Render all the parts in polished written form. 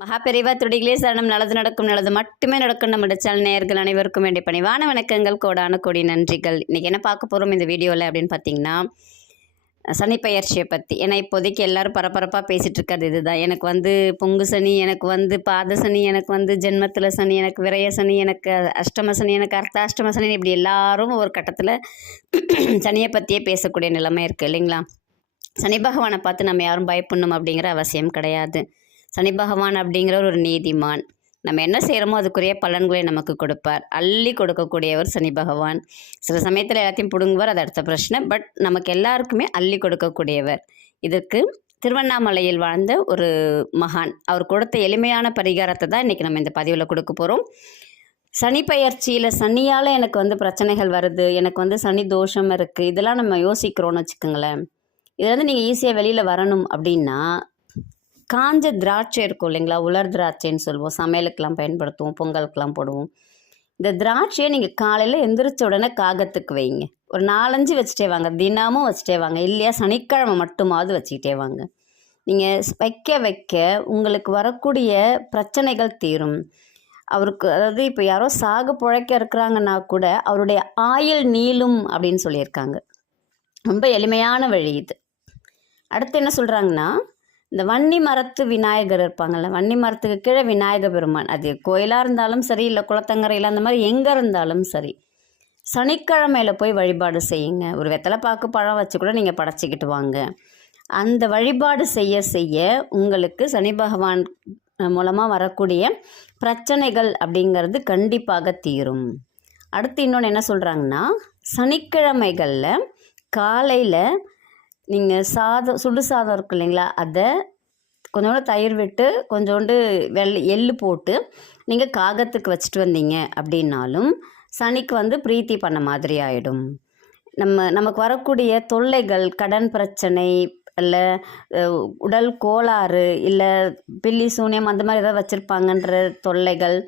மகாபெரிவா துடிகளே சரணம். நல்லது நடக்கும், நல்லது மட்டுமே நடக்கும். நம்முடைய சேனல் நேயர்கள் அனைவருக்கும் வேண்டிய பணிவான வணக்கங்கள், கோடான கோடி நன்றிகள். இன்றைக்கி என்ன பார்க்க போகிறோம் இந்த வீடியோவில் அப்படின்னு பார்த்தீங்கன்னா, சனிப்பெயர்ச்சியை பற்றி. ஏன்னா இப்போதைக்கு எல்லோரும் பரபரப்பாக பேசிகிட்டு இருக்கிறது இதுதான். எனக்கு வந்து பொங்கு சனி, எனக்கு வந்து பாத சனி, எனக்கு வந்து ஜென்மத்தில் சனி, எனக்கு விரய சனி, எனக்கு அஷ்டம சனி, எனக்கு அர்த்தாஷ்டம சனி, இப்படி எல்லாரும் ஒரு கட்டத்தில் சனியை பற்றியே பேசக்கூடிய நிலைமை இருக்குது இல்லைங்களா? சனி பகவானை பார்த்து நம்ம யாரும் பயப்படணும் அப்படிங்கிற அவசியம் கிடையாது. சனி பகவான் அப்படிங்கிற ஒரு நீதிமான். நம்ம என்ன செய்கிறோமோ அதுக்குரிய பலன்களை நமக்கு கொடுப்பார். அள்ளி கொடுக்கக்கூடியவர் சனி பகவான். சில சமயத்தில் எல்லாத்தையும் பிடுங்குவார், அது அடுத்த பிரச்சனை. பட் நமக்கு எல்லாருக்குமே அள்ளி கொடுக்கக்கூடியவர். இதற்கு திருவண்ணாமலையில் வாழ்ந்த ஒரு மகான் அவர் கொடுத்த எளிமையான பரிகாரத்தை தான் இன்றைக்கி நம்ம இந்த பதிவில் கொடுக்க போகிறோம். சனி பயிற்சியில் சனியால் எனக்கு வந்து பிரச்சனைகள் வருது, எனக்கு வந்து சனி தோஷம் இருக்குது, இதெல்லாம் நம்ம யோசிக்கிறோன்னு வச்சுக்கோங்களேன். இதுலேருந்து நீங்கள் ஈஸியாக வெளியில் வரணும் அப்படின்னா, காஞ்ச திராட்சை இருக்கும் இல்லைங்களா, உலர் திராட்சைன்னு சொல்லுவோம், சமையலுக்கெல்லாம் பயன்படுத்துவோம், பொங்கலுக்கெல்லாம் போடுவோம். இந்த திராட்சையை நீங்கள் காலையில் எந்திரிச்ச உடனே காகத்துக்கு வைங்க. ஒரு 4-5 வச்சுட்டே வாங்க, தினமும் வச்சுட்டே வாங்க. இல்லையா சனிக்கிழமை மட்டுமாவது வச்சுக்கிட்டே வாங்க. நீங்கள் வைக்க வைக்க உங்களுக்கு வரக்கூடிய பிரச்சனைகள் தீரும். அவருக்கு அதாவது இப்போ யாரோ சாகு பிழைக்க இருக்கிறாங்கன்னா கூட அவருடைய ஆயுள் நீளும் அப்படின்னு சொல்லியிருக்காங்க. ரொம்ப எளிமையான வழி இது. அடுத்து என்ன சொல்கிறாங்கன்னா, இந்த வன்னி மரத்து விநாயகர் இருப்பாங்கள்ல, வன்னி மரத்துக்கு கீழே விநாயக பெருமான், அது கோயிலாக இருந்தாலும் சரி, இல்லை குளத்தங்கரையில் அந்த மாதிரி எங்கே இருந்தாலும் சரி, சனிக்கிழமையில் போய் வழிபாடு செய்யுங்க. ஒரு வெத்தலை பாக்கு பழம் வச்சு கூட நீங்கள் படைச்சிக்கிட்டு வாங்க. அந்த வழிபாடு செய்ய செய்ய உங்களுக்கு சனி பகவான் மூலமாக வரக்கூடிய பிரச்சனைகள் அப்படிங்கிறது கண்டிப்பாக தீரும். அடுத்து இன்னொன்று என்ன சொல்கிறாங்கன்னா, சனிக்கிழமைகளில் காலையில் நீங்கள் சுடு சாதம் இருக்கு இல்லைங்களா, அதை கொஞ்சோண்டு தயிர் விட்டு கொஞ்சோண்டு எள்ளு போட்டு நீங்கள் காகத்துக்கு வச்சுட்டு வந்தீங்க அப்படின்னாலும் சனிக்கு வந்து பிரீத்தி பண்ண மாதிரி ஆகிடும். நமக்கு வரக்கூடிய தொல்லைகள், கடன் பிரச்சனை, இல்லை உடல் கோளாறு, இல்லை பில்லி சூனியம் அந்த மாதிரி ஏதாவது வச்சுருப்பாங்கன்ற தொல்லைகள்,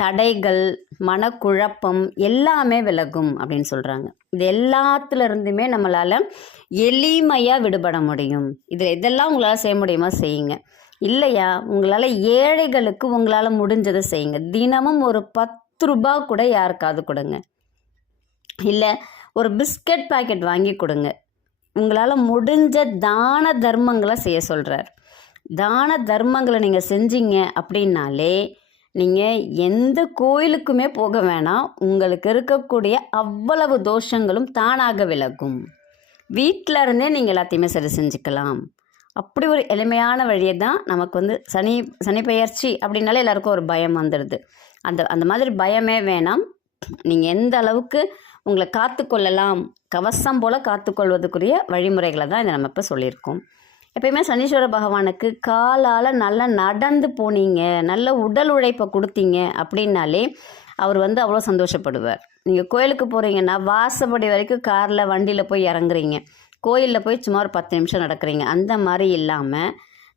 தடைகள், மனக்குழப்பம் எல்லாமே விலகும் அப்படின்னு சொல்கிறாங்க. இது எல்லாத்துலேருந்துமே நம்மளால் எளிமையாக விடுபட முடியும். இதில் இதெல்லாம் உங்களால் செய்ய முடியுமா செய்யுங்க. இல்லையா உங்களால் ஏழைகளுக்கு உங்களால் முடிஞ்சதை செய்யுங்க. தினமும் ஒரு 10 ரூபா கூட யாருக்காவது கொடுங்க. இல்லை ஒரு பிஸ்கட் பாக்கெட் வாங்கி கொடுங்க. உங்களால் முடிஞ்ச தான தர்மங்களை செய்ய சொல்கிறார். தான தர்மங்களை நீங்கள் செஞ்சீங்க அப்படின்னாலே நீங்கள் எந்த கோயிலுக்குமே போக வேணாம். உங்களுக்கு இருக்கக்கூடிய அவ்வளவு தோஷங்களும் தானாக விலகும். வீட்டில் இருந்தே நீங்கள் எல்லாத்தையுமே சரி செஞ்சுக்கலாம். அப்படி ஒரு எளிமையான வழியை தான் நமக்கு வந்து சனி பெயர்ச்சி அப்படின்னாலே எல்லாருக்கும் ஒரு பயம் வந்துடுது. அந்த மாதிரி பயமே வேணாம். நீங்கள் எந்த அளவுக்கு உங்களை காத்துக்கொள்ளலாம், கவசம் போல் காத்துக்கொள்வதுக்குரிய வழிமுறைகளை தான் இதை நம்ம இப்போ சொல்லியிருக்கோம். எப்பயுமே சனீஸ்வர பகவானுக்கு காலால் நல்லா நடந்து போனீங்க, நல்ல உடல் உழைப்பை கொடுத்தீங்க அப்படின்னாலே அவர் வந்து அவ்வளோ சந்தோஷப்படுவார். நீங்கள் கோயிலுக்கு போகிறீங்கன்னா வாசப்படி வரைக்கும் காரில் வண்டியில் போய் இறங்குறீங்க, கோயிலில் போய் சும்மா ஒரு 10 நிமிஷம் நடக்கிறீங்க, அந்த மாதிரி இல்லாமல்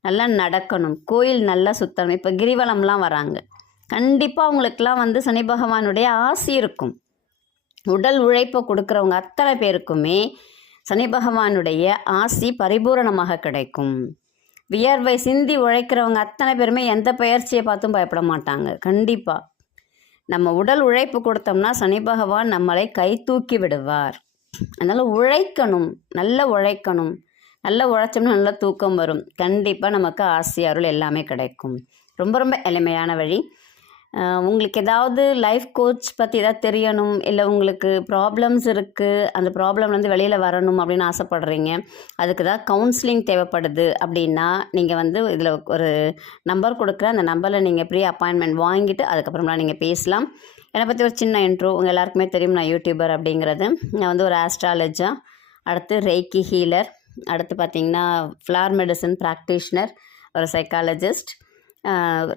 நல்லா நடக்கணும். கோயில் நல்லா சுத்தணும். இப்போ கிரிவலம்லாம் வராங்க, கண்டிப்பாக அவங்களுக்கெல்லாம் வந்து சனி பகவானுடைய ஆசி இருக்கும். உடல் உழைப்பை கொடுக்குறவங்க அத்தனை பேருக்குமே சனி பகவானுடைய ஆசி பரிபூரணமாக கிடைக்கும். வியர்வை சிந்தி உழைக்கிறவங்க அத்தனை பேருமே எந்த பயிற்சியை பார்த்தும் பயப்பட மாட்டாங்க. கண்டிப்பாக நம்ம உடல் உழைப்பு கொடுத்தோம்னா சனி பகவான் நம்மளை கை தூக்கி விடுவார். அதனால் உழைக்கணும், நல்லா உழைக்கணும். நல்லா உழைச்சோம்னா நல்லா தூக்கம் வரும். கண்டிப்பாக நமக்கு ஆசி அருள் எல்லாமே கிடைக்கும். ரொம்ப ரொம்ப எளிமையான வழி. உங்களுக்கு ஏதாவது லைஃப் கோச் பற்றி ஏதாவது தெரியணும், இல்லை உங்களுக்கு ப்ராப்ளம்ஸ் இருக்குது, அந்த ப்ராப்ளம்லேருந்து வெளியில் வரணும் அப்படின்னு ஆசைப்படுறீங்க, அதுக்கு ஏதாவது கவுன்சிலிங் தேவைப்படுது அப்படின்னா நீங்கள் வந்து இதில் ஒரு நம்பர் கொடுக்குறேன். அந்த நம்பரில் நீங்கள் ப்ரீ அப்பாயின்மெண்ட் வாங்கிட்டு அதுக்கப்புறம்லாம் நீங்கள் பேசலாம். என்னை பற்றி ஒரு சின்ன இன்ட்ரோ, உங்கள் எல்லாருக்குமே தெரியும், நான் யூடியூபர் அப்படிங்கிறது. நான் வந்து ஒரு ஆஸ்ட்ராலஜா, அடுத்து ரெய்கி ஹீலர், அடுத்து பார்த்திங்கன்னா ஃப்ளார் மெடிசன் ப்ராக்டிஷனர், ஒரு சைக்காலஜிஸ்ட்,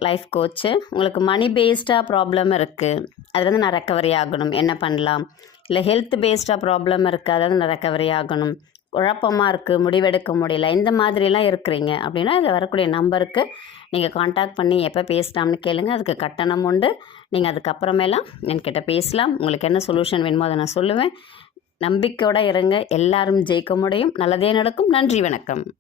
லைஃப் கோச்சு. உங்களுக்கு மணி பேஸ்டாக ப்ராப்ளம் இருக்குது, அதுலேருந்து நான் ரெக்கவரி ஆகணும், என்ன பண்ணலாம்? இல்லை ஹெல்த் பேஸ்டாக ப்ராப்ளம் இருக்குது, அதாவது நான் ரெக்கவரி ஆகணும், குழப்பமாக இருக்குது, முடிவெடுக்க முடியல, இந்த மாதிரிலாம் இருக்கிறீங்க அப்படின்னா இதில் வரக்கூடிய நம்பருக்கு நீங்கள் காண்டாக்ட் பண்ணி எப்போ பேசலாம்னு கேளுங்க. அதுக்கு கட்டணம் உண்டு. நீங்கள் அதுக்கப்புறமேலாம் என்கிட்ட பேசலாம். உங்களுக்கு என்ன சொல்யூஷன் வேணுமோ அதை நான் சொல்லுவேன். நம்பிக்கையோடு இருங்க, எல்லாரும் ஜெயிக்க முடியும். நல்லதே நடக்கும். நன்றி, வணக்கம்.